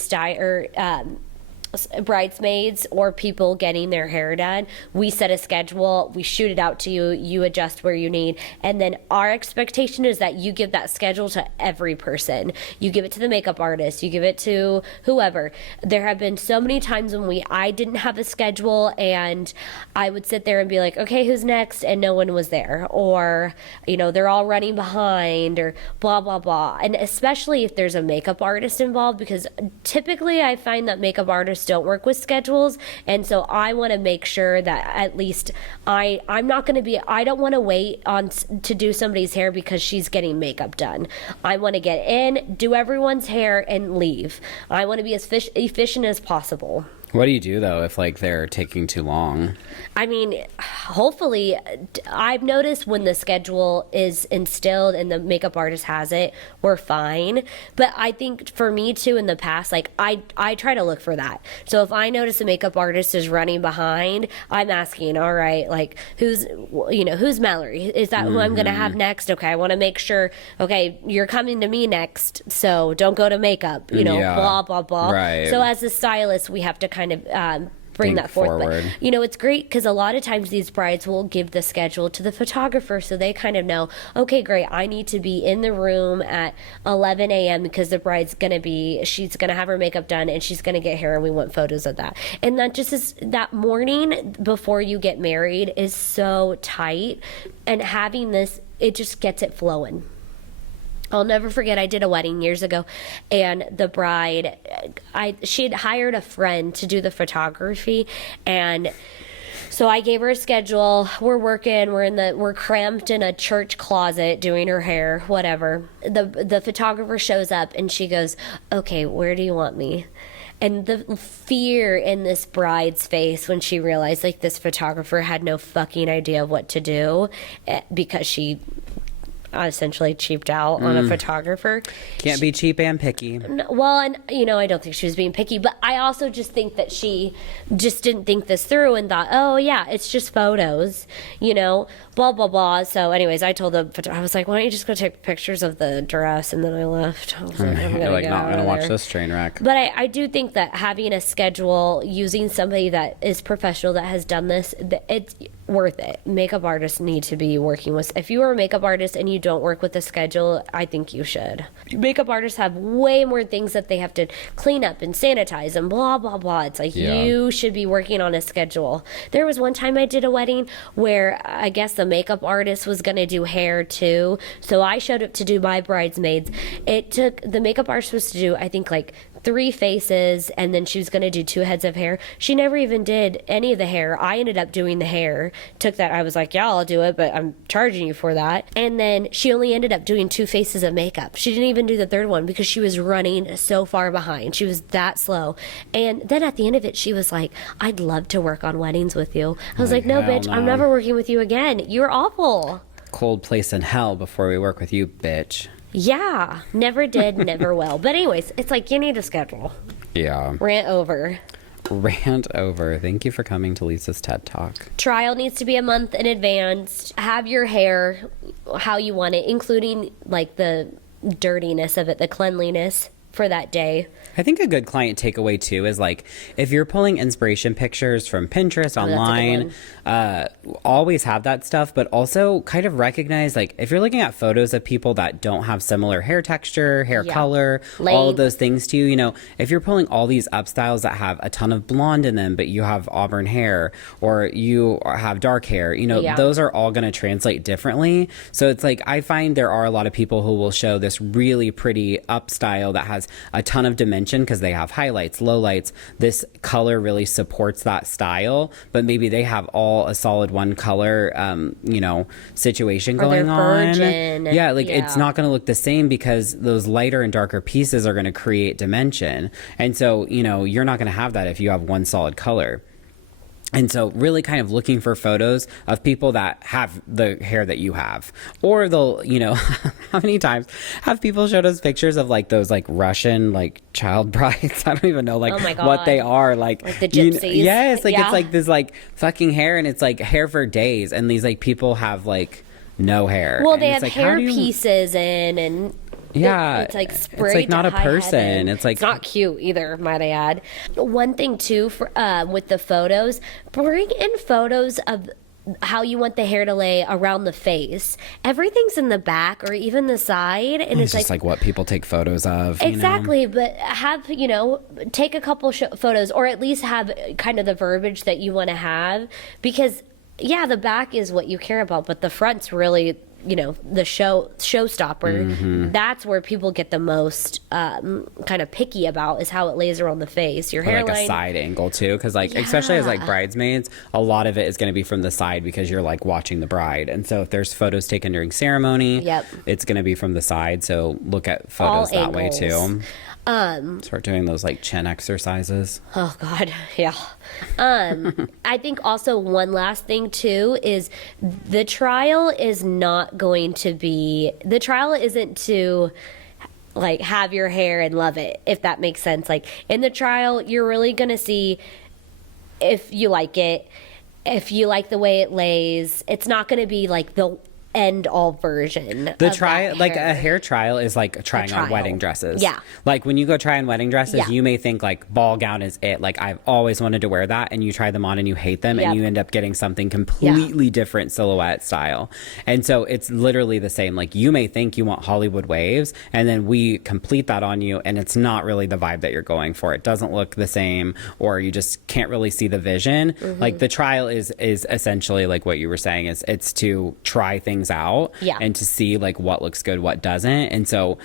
bridesmaids or people getting their hair done, we set a schedule, we shoot it out to you, you adjust where you need, and then our expectation is that you give that schedule to every person. You give it to the makeup artist, you give it to whoever. There have been so many times when I didn't have a schedule, and I would sit there and be like, okay, who's next, and no one was there, or they're all running behind, or blah blah blah. And especially if there's a makeup artist involved, because typically I find that makeup artists don't work with schedules, and so I want to make sure that at least I don't want to wait on to do somebody's hair because she's getting makeup done. I want to get in, do everyone's hair, and leave. I want to be as efficient as possible. What do you do though if like they're taking too long? I mean, hopefully, I've noticed when the schedule is instilled and the makeup artist has it, we're fine. But I think for me too, in the past, like I try to look for that. So if I notice a makeup artist is running behind, I'm asking, all right, like who's Mallory? Is that who I'm going to have next? Okay, I want to make sure. Okay, you're coming to me next, so don't go to makeup. Blah blah blah. Right. So as a stylist, we have to kind of bring Think that forth. forward. But it's great because a lot of times these brides will give the schedule to the photographer, so they kind of know, okay, great, I need to be in the room at 11 a.m. because the bride's she's gonna have her makeup done and she's gonna get hair, and we want photos of that. And that just is, that morning before you get married is so tight, and having this, it just gets it flowing. I'll never forget, I did a wedding years ago, and the bride, she had hired a friend to do the photography, and so I gave her a schedule. We're working, we're cramped in a church closet doing her hair, whatever. The photographer shows up and she goes, okay, where do you want me? And the fear in this bride's face when she realized like this photographer had no fucking idea of what to do because she essentially cheaped out on a photographer. Can't be cheap and picky. Well, and I don't think she was being picky, but I also just think that she just didn't think this through and thought, oh yeah, it's just photos, blah blah blah. So anyways, I told I was like, why don't you just go take pictures of the dress? And then I left. I was like, You're like, not gonna watch this train wreck. But I do think that having a schedule, using somebody that is professional, that has done this, it's worth it. Makeup artists need to be working with, if you are a makeup artist and you don't work with a schedule, I think you should. Makeup artists have way more things that they have to clean up and sanitize and blah blah blah. It's like, you should be working on a schedule. There was one time I did a wedding where I guess the makeup artist was going to do hair too, so I showed up to do my bridesmaids. The makeup artist was to do, I think, like 3 faces, and then she was going to do 2 heads of hair. She never even did any of the hair. I ended up doing the hair. Took that. I was like, yeah, I'll do it, but I'm charging you for that. And then she only ended up doing 2 faces of makeup. She didn't even do the 3rd one because she was running so far behind. She was that slow. And then at the end of it, she was like, I'd love to work on weddings with you. I was like, no, bitch, no. I'm never working with you again. You're awful. Cold place in hell before we work with you, bitch. Yeah, never did, never will. But anyways, it's like, you need a schedule. Yeah. Rant over. Thank you for coming to Lisa's TED Talk. Trial needs to be a month in advance. Have your hair how you want it, including like the dirtiness of it, the cleanliness for that day. I think a good client takeaway too is like, if you're pulling inspiration pictures from Pinterest online, always have that stuff, but also kind of recognize, like, if you're looking at photos of people that don't have similar hair texture, hair color, all of those things to you, you know, if you're pulling all these up styles that have a ton of blonde in them, but you have auburn hair or you have dark hair, you know, those are all going to translate differently. So it's like, I find there are a lot of people who will show this really pretty up style that has a ton of dimension because they have highlights, lowlights. This color really supports that style, but maybe they have all a solid one color, you know, situation going on. Yeah, like it's not going to look the same because those lighter and darker pieces are going to create dimension. And so, you know, you're not going to have that if you have one solid color. And so really kind of looking for photos of people that have the hair that you have. Or they'll, you know, how many times have people showed us pictures of like those like Russian like child brides? I don't even know like what they are. Like the gypsies. Yes, like it's like this like fucking hair and it's like hair for days. And these like people have like no hair. Well, and they have like, hair pieces in and... Yeah, it's like sprayed. It's like not to a person. Heaven. It's like it's not cute either, might I add. One thing too for with the photos, bring in photos of how you want the hair to lay around the face. Everything's in the back or even the side, and it's just like what people take photos of. Exactly, you know? But have take a couple photos, or at least have kind of the verbiage that you want to have, because the back is what you care about, but the front's really, the showstopper. That's where people get the most kind of picky about, is how it lays around the face, your hairline, like a side angle too, because like especially as like bridesmaids, a lot of it is going to be from the side because you're like watching the bride. And so if there's photos taken during ceremony, it's going to be from the side. So look at photos that way too. Start doing those like chin exercises. Oh God, yeah. I think also one last thing too is the trial isn't to like have your hair and love it, if that makes sense. Like in the trial, you're really gonna see if you like it, if you like the way it lays. It's not gonna be like the end all version. The trial, like a hair trial, is like trying on wedding dresses. Yeah. Like when you go try on wedding dresses, you may think like ball gown is it. Like I've always wanted to wear that, and you try them on and you hate them, and you end up getting something completely different silhouette style. And so it's literally the same. Like you may think you want Hollywood waves, and then we complete that on you, and it's not really the vibe that you're going for. It doesn't look the same, or you just can't really see the vision. Like the trial is essentially like what you were saying, is it's to try things out and to see like what looks good, what doesn't. And so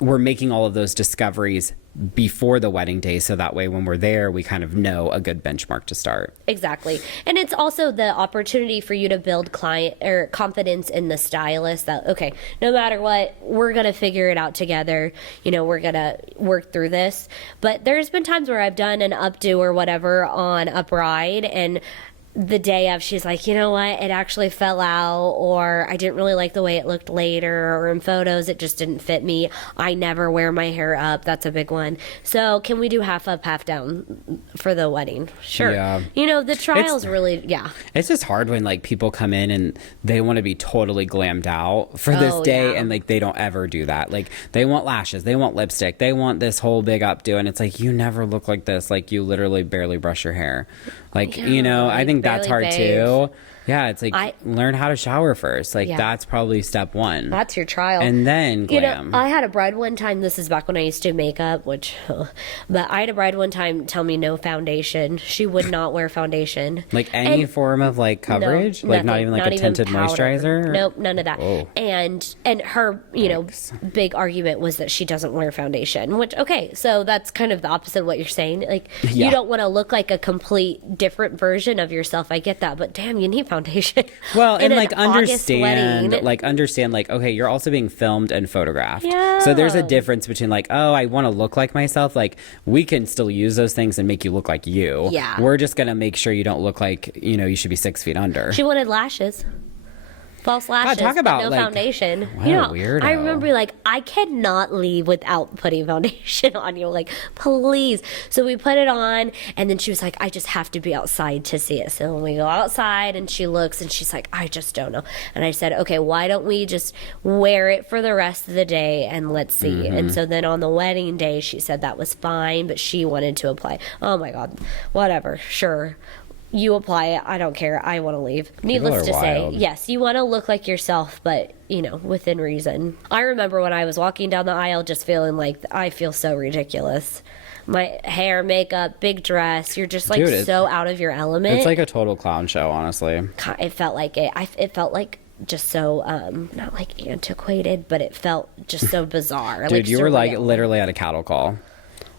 we're making all of those discoveries before the wedding day, so that way when we're there, we kind of know a good benchmark to start. Exactly. And it's also the opportunity for you to build client or confidence in the stylist, that okay, no matter what, we're gonna figure it out together. We're gonna work through this. But there's been times where I've done an updo or whatever on a bride, and the day of, she's like, you know what, it actually fell out, or I didn't really like the way it looked later, or in photos it just didn't fit me. I never wear my hair up. That's a big one. So can we do half up, half down for the wedding? Sure. Yeah. The trials really, It's just hard when like people come in and they want to be totally glammed out for this day, and like they don't ever do that. Like they want lashes, they want lipstick, they want this whole big updo, and it's like, you never look like this. Like you literally barely brush your hair. Like, I think that's hard too. Yeah, it's like learn how to shower first. Like that's probably step one. That's your trial. And then glam. I had a bride one time, this is back when I used to do makeup, but I had a bride one time tell me no foundation. She would not wear foundation. Like any form of like coverage? No, like nothing, not even like a tinted moisturizer? Nope, none of that. Whoa. And her, big argument was that she doesn't wear foundation, which, okay, so that's kind of the opposite of what you're saying. Like you don't want to look like a complete different version of yourself. I get that, but damn, you need foundation. Well, and like understand, like, okay, you're also being filmed and photographed. Yeah. So there's a difference between like, oh, I want to look like myself. Like we can still use those things and make you look like you. Yeah. We're just going to make sure you don't look like, you should be 6 feet under. She wanted lashes. false lashes, talk about, but no like, foundation. what You a know, weirdo. I remember like, I cannot leave without putting foundation on you. Like, please. So we put it on, and then she was like, I just have to be outside to see it. So when we go outside, and she looks, and she's like, I just don't know. And I said, okay, why don't we just wear it for the rest of the day, and let's see. And so then on the wedding day, she said that was fine, but she wanted to apply. Oh my God, whatever, sure. You apply it. I don't care. I want to leave. Needless are to say, wild. yes, you want to look like yourself, but, you know, within reason. I remember when I was walking down the aisle just feeling like I feel so ridiculous. My hair, makeup, big dress. You're just like Dude, so out of your element. It's like a total clown show, honestly. It felt like it. It felt like just so, not like antiquated, but it felt just so bizarre. Dude, like you were like surreal. literally at a cattle call.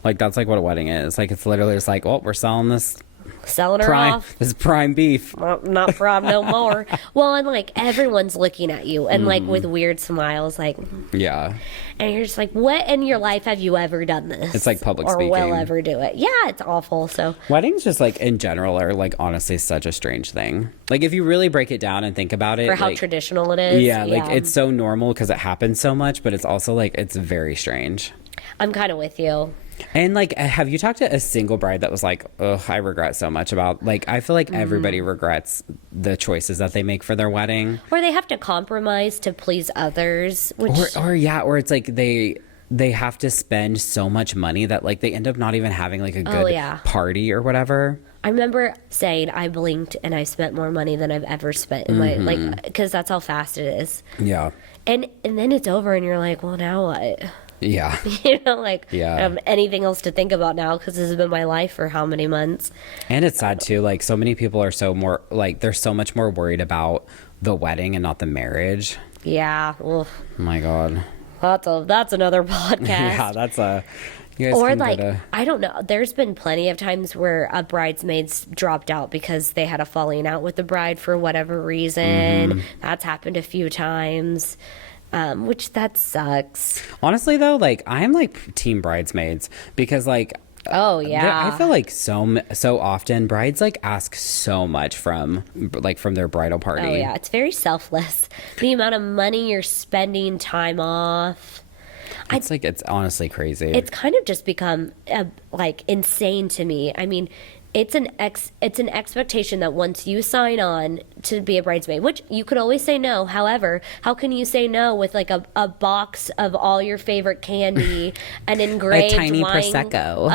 Like, that's like what a wedding is. Like, it's literally just like, oh, we're selling this Selling her prime, off. this prime beef. Well, not prime no more. Well, and like everyone's looking at you and like with weird smiles, like, Yeah. and you're just like, what in your life have you ever done this? It's like public or speaking. will ever do it. Yeah, it's awful. So Weddings just like in general are like honestly such a strange thing. Like if you really break it down and think about it. for how like, traditional it is. Yeah, like it's so normal because it happens so much, but it's also like it's very strange. I'm kind of with you. And like, have you talked to a single bride that was like, ugh, I regret so much about, like, I feel like everybody regrets the choices that they make for their wedding. Or they have to compromise to please others, which Or it's like they have to spend so much money that like they end up not even having like a good party or whatever. I remember saying I blinked and I spent more money than I've ever spent in my, like, because that's how fast it is. Yeah. And then it's over and you're like, well, now what? Yeah. You know, like, Yeah. I don't have anything else to think about now because this has been my life for how many months. And it's sad too. Like so many people are so more like they're so much more worried about the wedding and not the marriage. Yeah. Well, Oh my God. that's another podcast. Yeah, that's a. You guys Or can go like, to- I don't know. There's been plenty of times where a bridesmaid's dropped out because they had a falling out with the bride for whatever reason. That's happened a few times. Which that sucks. Honestly though, like I'm like team bridesmaids because like Oh yeah. I feel like so often brides like ask so much from their bridal party. Oh yeah, it's very selfless. The amount of money you're spending, time off. It's honestly crazy. It's kind of just become like insane to me. I mean, it's an expectation that once you sign on to be a bridesmaid, which you could always say no. However, how can you say no with like a box of all your favorite candy, an engraved a tiny wine, prosecco,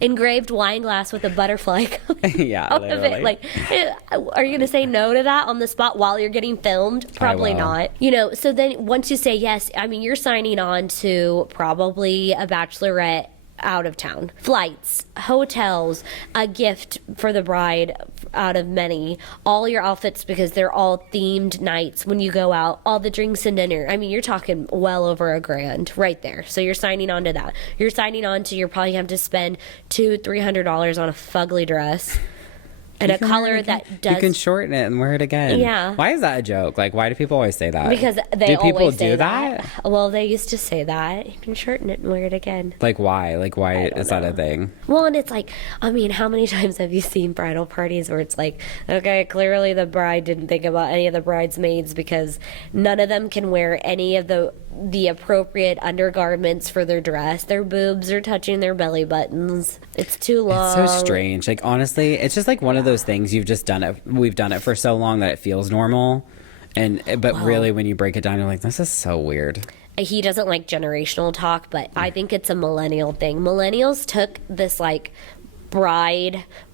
engraved wine glass with a butterfly coming Yeah, out of literally. it? Like, are you gonna say no to that on the spot while you're getting filmed? Probably will. not. You know. So then once you say yes, I mean, you're signing on to probably a bachelorette out of town, flights, hotels, a gift for the bride out of many, all your outfits because they're all themed nights when you go out, all the drinks and dinner. I mean, you're talking well over $1,000 right there. So you're signing on to that. You're signing on to, you're probably have to spend $200-$300 on a fugly dress and a color that does. You can shorten it and wear it again. Yeah. Why is that a joke? Like, why do people always say that? because they do people always do say that? Well, they used to say that. You can shorten it and wear it again. Like, why? Like, why don't is that a know. thing? Well, and it's like, I mean, how many times have you seen bridal parties where it's like, okay, clearly the bride didn't think about any of the bridesmaids because none of them can wear any of the appropriate undergarments for their dress. Their boobs are touching their belly buttons. It's too long. It's so strange. Like, honestly, it's just like one of those things we've done it for so long that it feels normal. But really, when you break it down, you're like, this is so weird. He doesn't like generational talk, but I think it's a millennial thing. Millennials took this like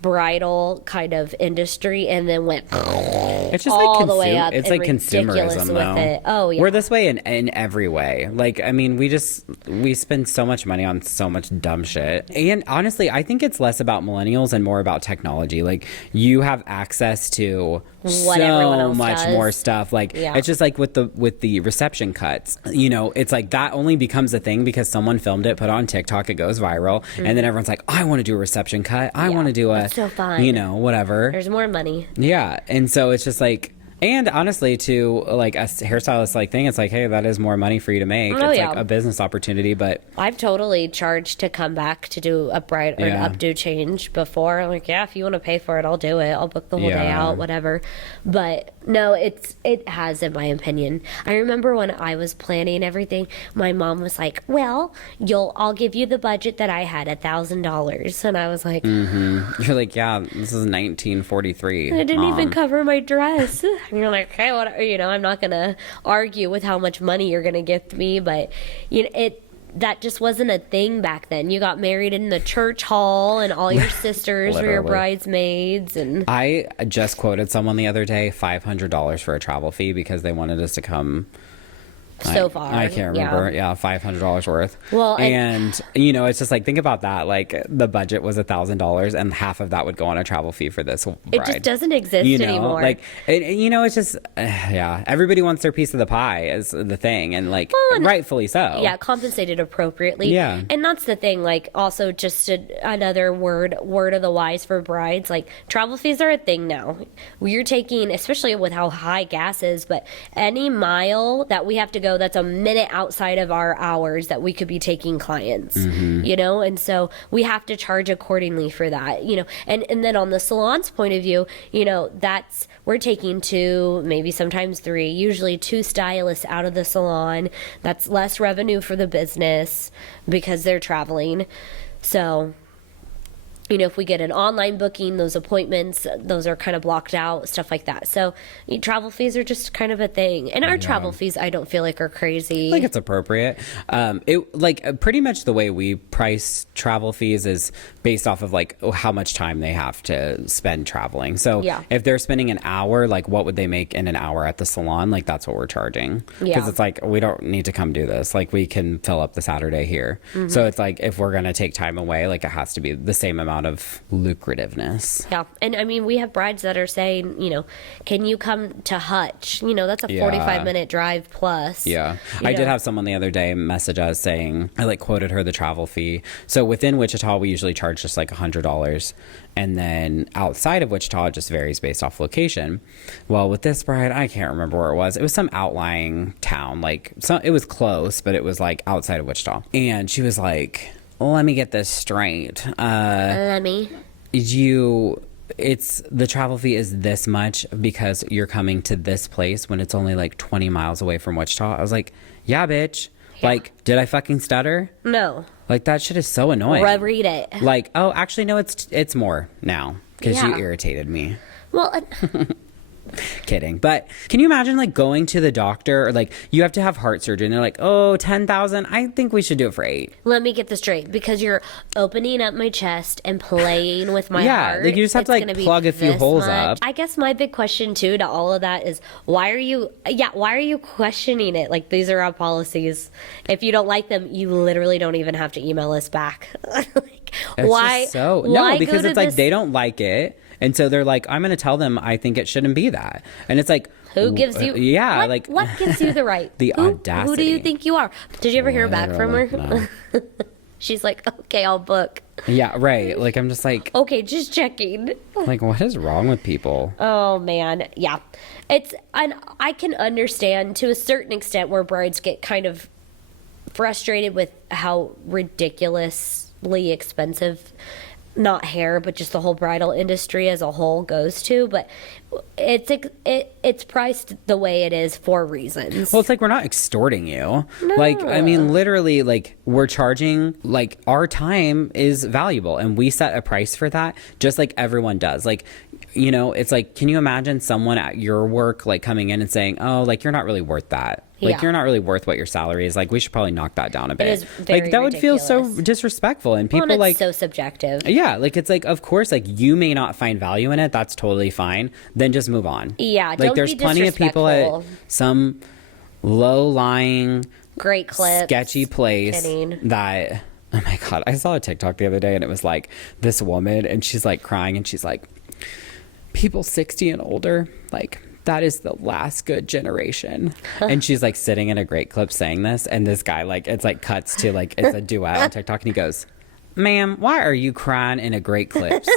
bridal kind of industry and then went It's just all like the way up. It's and like ridiculous consumerism, with though. it. Oh yeah, We're this way in every way. Like, I mean, we spend so much money on so much dumb shit. And honestly, I think it's less about millennials and more about technology. Like, you have access to What everyone so else much does. more stuff. Like, Yeah. it's just like with the reception cuts. You know, it's like that only becomes a thing because someone filmed it, put it on TikTok, it goes viral, and then everyone's like, I want to do a reception cut. I want to do a, that's so fun. you know, whatever. There's more money. Yeah, and so it's just like, and honestly, to like a hairstylist like thing, it's like, hey, that is more money for you to make. Oh, It's yeah. like a business opportunity, but I've totally charged to come back to do a bride or Yeah. an updo change before. Like, yeah, if you want to pay for it, I'll do it. I'll book the whole day Yeah. out, whatever. But No, it has, in my opinion. I remember when I was planning everything, my mom was like, "Well, I'll give you the budget that I had, $1,000," and I was like, You're like, yeah, this is 1943. "I didn't even Mom. cover my dress." And you're like, "Hey, what? I'm not gonna argue with how much money you're gonna give me, but that just wasn't a thing back then. You got married in the church hall, and all your sisters were your Literally. bridesmaids, and I just quoted someone the other day $500 for a travel fee because they wanted us to come. so far. I can't remember. Yeah, $500 worth. Well, and it's just like, think about that. Like, the budget was $1,000, and half of that would go on a travel fee for this bride. It just doesn't exist anymore. Like, it's just, yeah. Everybody wants their piece of the pie is the thing, and like, rightfully so. Yeah, compensated appropriately. Yeah. And that's the thing, like, also just another word of the wise for brides, like, travel fees are a thing now. You're taking, especially with how high gas is, but any mile that we have to go that's a minute outside of our hours that we could be taking clients, and so we have to charge accordingly for that, and then on the salon's point of view, we're taking 2, maybe sometimes 3, usually 2 stylists out of the salon. That's less revenue for the business because they're traveling. So if we get an online booking, those appointments, those are kind of blocked out, stuff like that. So travel fees are just kind of a thing. And our travel fees, I don't feel like are crazy. I think it's appropriate. Pretty much the way we price travel fees is based off of like how much time they have to spend traveling. So if they're spending an hour, like what would they make in an hour at the salon? Like that's what we're charging. Because it's like, we don't need to come do this. Like we can fill up the Saturday here. So it's like, if we're going to take time away, like it has to be the same amount of lucrativeness. Yeah. And I mean, we have brides that are saying, can you come to Hutch? That's a 45-minute drive plus. Yeah. I did have someone the other day message us saying, I like quoted her the travel fee. So within Wichita, we usually charge just like $100. And then outside of Wichita, it just varies based off location. Well, with this bride, I can't remember where it was. It was some outlying town. It was close, but it was like outside of Wichita. And she was like, let me get this straight. The travel fee is this much because you're coming to this place when it's only like 20 miles away from Wichita. I was like, yeah, bitch. Yeah. Like, did I fucking stutter? No. Like, that shit is so annoying. Read it. Like, oh, actually, no, it's more now because you irritated me. Well, Kidding. But can you imagine like going to the doctor or like you have to have heart surgery and they're like, oh, 10,000. I think we should do it for 8. Let me get this straight, because you're opening up my chest and playing with my heart. Like you just have to like plug a few holes up. I guess my big question too to all of that is why are you questioning it? Like, these are our policies. If you don't like them, you literally don't even have to email us back. Why? No, because it's like they don't like it. And so they're like, I'm going to tell them I think it shouldn't be that. And it's like, who gives you? What gives you the right? The audacity. Who do you think you are? Did you ever hear back from her? No. She's like, okay, I'll book. Yeah, right. Like, I'm just like, okay, just checking. Like, what is wrong with people? Oh man, yeah. And I can understand to a certain extent where brides get kind of frustrated with how ridiculously expensive, not hair, but just the whole bridal industry as a whole goes to. But it's priced the way it is for reasons. Well, it's like we're not extorting you. No. Like, I mean, literally, like, we're charging, like, our time is valuable and we set a price for that just like everyone does. Like, you know, it's like, can you imagine someone at your work like coming in and saying, oh, like, you're not really worth that. Like, you're not really worth what your salary is. Like, we should probably knock that down a bit. It is very like, that would feel so disrespectful. And people it's like, so subjective. Yeah. Like, it's like, of course, like, you may not find value in it. That's totally fine. Then just move on. Yeah. Like, don't there's be plenty of people at some low-lying, great clips, sketchy place kidding. That, oh my God, I saw a TikTok the other day and it was like this woman and she's like crying and she's like, people 60 and older, like, that is the last good generation. And she's like sitting in a great clip saying this. And this guy, like, it's like cuts to like, it's a duet on TikTok. And he goes, ma'am, why are you crying in a great clips?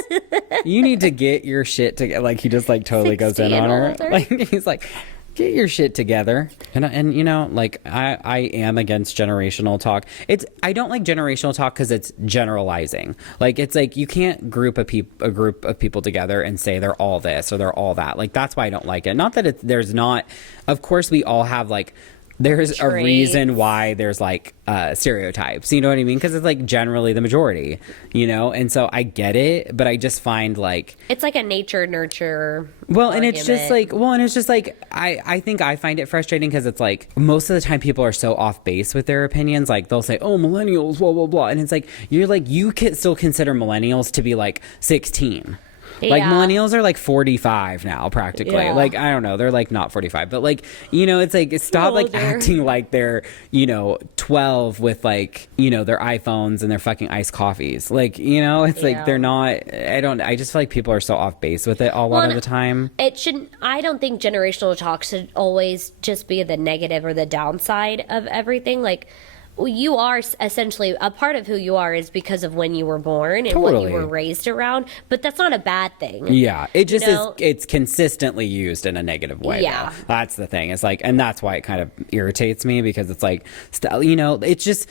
You need to get your shit together. Like, he just like totally goes in on her. Older. Like, he's like, get your shit together. And you know, like I am against generational talk. I don't like generational talk because it's generalizing. Like it's like you can't group a group of people together and say they're all this or they're all that. Like that's why I don't like it. Not that there's not. Of course, we all have like. There's Traits. a reason why there's like stereotypes, you know what I mean? Because it's like generally the majority, you know? And so I get it, but I just find like... It's like a nature nurture Well, argument. and it's just like, I think I find it frustrating because it's like most of the time people are so off base with their opinions. Like they'll say, oh, millennials, blah, blah, blah. And it's like, you can still consider millennials to be like 16. Like millennials are like 45 now practically. Yeah. Like I don't know, they're like not 45, but like, you know, it's like stop like acting like they're, you know, 12 with like, you know, their iPhones and their fucking iced coffees. Like, you know, it's like they're not. I just feel like people are so off base with it a lot of the time. It shouldn't. I don't think generational talk should always just be the negative or the downside of everything. Like, you are essentially a part of who you are is because of when you were born and what you were raised around, but that's not a bad thing. Yeah, it just is. It's consistently used in a negative way. Yeah, though. That's the thing. It's like, and that's why it kind of irritates me because it's like, you know, it's just.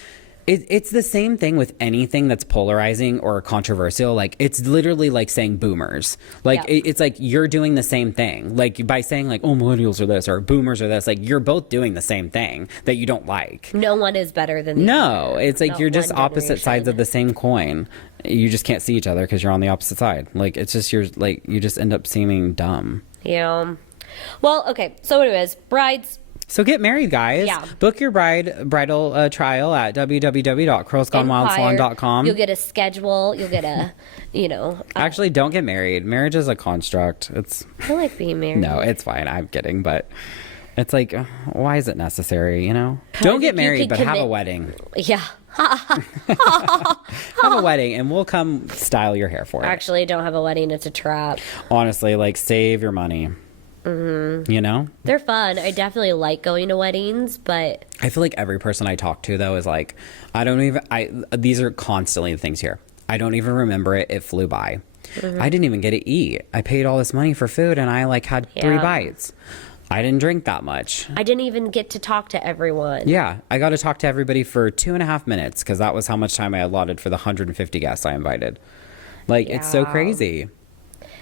It's the same thing with anything that's polarizing or controversial. Like, it's literally like saying boomers. Like, it's like you're doing the same thing. Like, by saying, like, oh, millennials are this or boomers are this, like, you're both doing the same thing that you don't like. No one is better than the No, other. it's like you're just opposite sides of the same coin. You just can't see each other because you're on the opposite side. Like, it's just, you just end up seeming dumb. Yeah. Well, okay. So, anyways, brides. So get married, guys. Yeah. Book your bridal trial at www.curlsgonewildsalon.com. You'll get a schedule. You'll get a, you know. Actually, don't get married. Marriage is a construct. I like being married. No, it's fine. I'm kidding, but it's like, why is it necessary? You know, don't get married, but have a wedding. Yeah. Have a wedding, and we'll come style your hair for it. Actually, don't have a wedding. It's a trap. Honestly, like save your money. Mm-hmm. You know, they're fun. I definitely like going to weddings, but I feel like every person I talk to though is like, these are constantly the things here. I don't even remember it. It flew by. Mm-hmm. I didn't even get to eat. I paid all this money for food and I like had 3 bites. I didn't drink that much. I didn't even get to talk to everyone. Yeah. I got to talk to everybody for 2.5 minutes because that was how much time I allotted for the 150 guests I invited. Like, it's so crazy.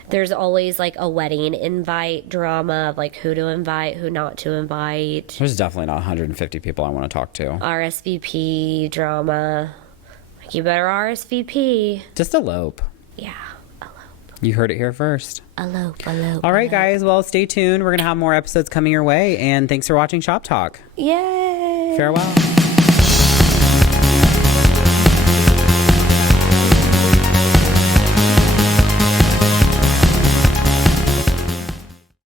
There's always like a wedding invite drama of like who to invite, who not to invite. There's definitely not 150 people I want to talk to. RSVP drama. Like, you better RSVP. Just elope. Yeah, elope. You heard it here first. Elope. All right, guys. Well, stay tuned. We're going to have more episodes coming your way. And thanks for watching Shop Talk. Yay. Farewell.